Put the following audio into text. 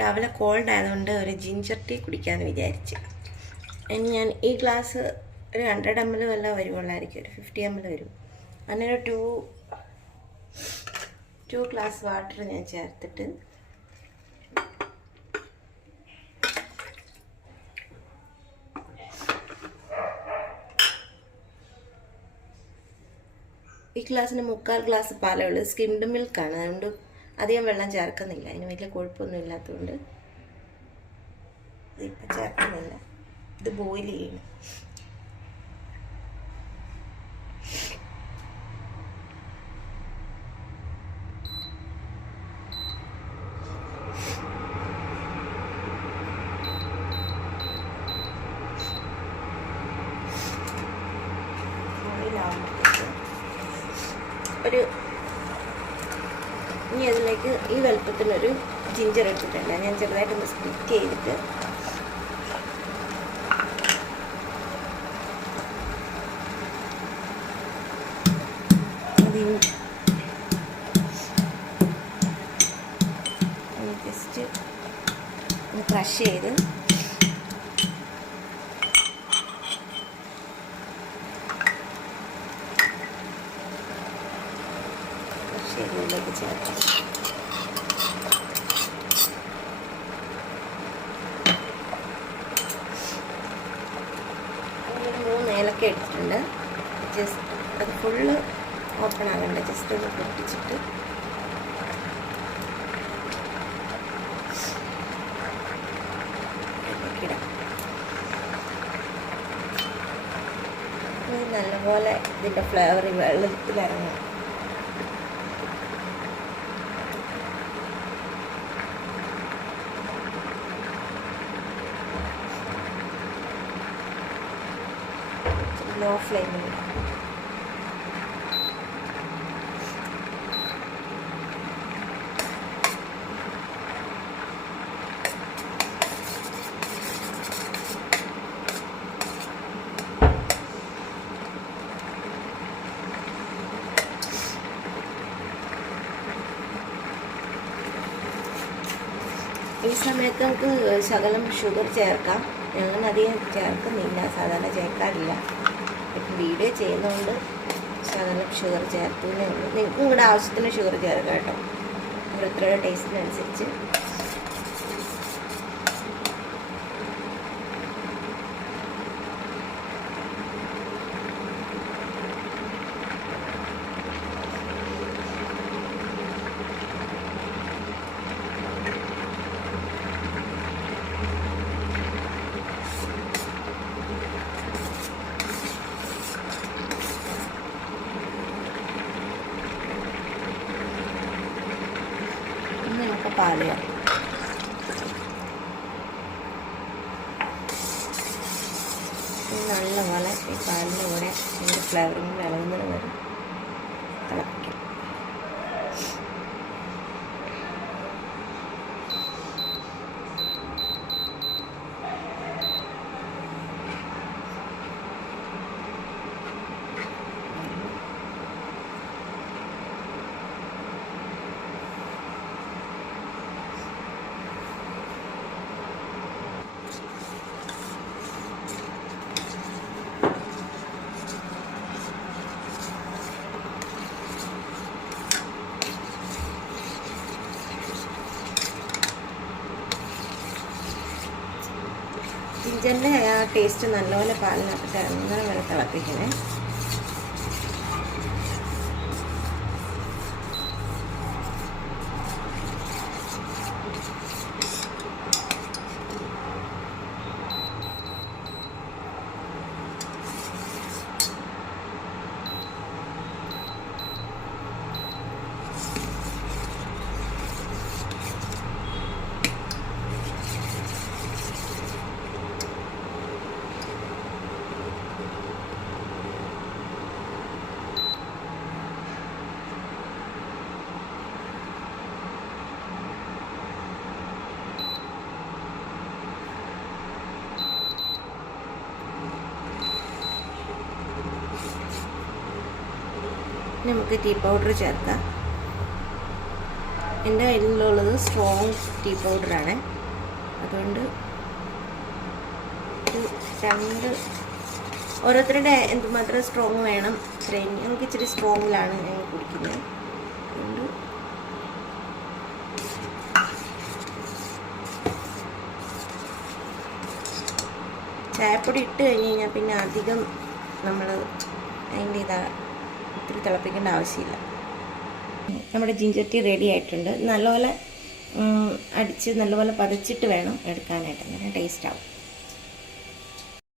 രാവിലെ കോൾഡ് ആയതുകൊണ്ട് ഒരു ജിഞ്ചർ ടീ കുടിക്കാമെന്ന് വിചാരിച്ച്. ഇനി ഞാൻ ഈ ഗ്ലാസ് ഒരു 100 ml വല്ല വരുവുള്ളായിരിക്കും, ഒരു 50 ml വരും. അങ്ങനെ ഒരു 2 ഗ്ലാസ് വാട്ടർ ഞാൻ ചേർത്തിട്ട് ഈ ഗ്ലാസ്സിന് 3/4 ഗ്ലാസ് പാലേ ഉള്ളൂ. സ്കിംഡ് മിൽക്കാണ്, അതുകൊണ്ട് അധികം വെള്ളം ചേർക്കുന്നില്ല. അതിന് വലിയ കൊഴുപ്പൊന്നും ഇല്ലാത്തതുകൊണ്ട് ഇതിപ്പോൾ ചേർക്കുന്നില്ല. ഇത് ബോയിൽ ചെയ്യണം. ഇനി അതിലേക്ക് ഈ വലുപ്പത്തിനൊരു ജിഞ്ചർ എടുത്തിട്ടുണ്ട്. ഞാൻ ചെറുതായിട്ടൊന്ന് സ്പ്ലിറ്റ് ചെയ്തിട്ട് ജസ്റ്റ് ക്രഷ് ചെയ്ത് ഇതിലേക്ക് ചേർക്കാം. ഒരു 3 ഏലക്ക എടുത്തിട്ടുണ്ട്. ജസ്റ്റ് അത് ഫുള്ള് ഓപ്പൺ ആകണ്ട, ജസ്റ്റ് ഒന്ന് പൊട്ടിച്ചിട്ട് ഇടാം. നല്ലപോലെ ഇതിൻ്റെ ഫ്ലേവർ വെള്ളത്തിലിറങ്ങും. ലോ ഫ്ലെയിമിൽ ഈ സമയത്ത് നമുക്ക് ശകലം ഷുഗർ ചേർക്കാം. ഞങ്ങളധികം ചേർക്കുന്നില്ല, സാധാരണ ചേർക്കാറില്ല. ഇപ്പം വീഡിയോ ചെയ്യുന്നതുകൊണ്ട് ശകലം ഷുഗർ ചേർത്തേ ഉള്ളൂ. നിങ്ങൾക്കും കൂടെ ആവശ്യത്തിന് ഷുഗർ ചേർക്കാം കേട്ടോ, ഓരോരുത്തരുടെ ടേസ്റ്റിനനുസരിച്ച്. പാല് നല്ലപോലെ ഈ പാലിൻ്റെ കൂടെ ഇതിൻ്റെ ഫ്ലേവറിങ് ഇളകുന്നത് വരും തിളപ്പിക്കും. ജിഞ്ചറിൻ്റെ ആ ടേസ്റ്റ് നല്ലപോലെ പാലിനകത്ത് ഇറങ്ങുന്നത് വരെ തിളപ്പിക്കണേ. നമുക്ക് ടീ പൗഡർ ചേർക്കാം. എൻ്റെ കയ്യിലുള്ളത് സ്ട്രോങ് ടീ പൗഡറാണ്. അതുകൊണ്ട് ഒരു 2 ഓരോരുത്തരുടെ എന്തുമാത്രം സ്ട്രോങ് വേണം. ഞങ്ങൾക്ക് ഇച്ചിരി സ്ട്രോങ്ങിലാണ് ഞങ്ങൾ കുടിക്കുന്നത്. അതുകൊണ്ട് ചായപ്പൊടി ഇട്ട് കഴിഞ്ഞ് കഴിഞ്ഞാൽ പിന്നെ അധികം നമ്മൾ അതിൻ്റെ ഒത്തിരി തിളപ്പിക്കേണ്ട ആവശ്യമില്ല. നമ്മുടെ ജിഞ്ചർ ടീ റെഡി ആയിട്ടുണ്ട്. നല്ലപോലെ അടിച്ച് നല്ലപോലെ പതച്ചിട്ട് വേണം എടുക്കാനായിട്ട്, അങ്ങനെ ടേസ്റ്റ് ആവും.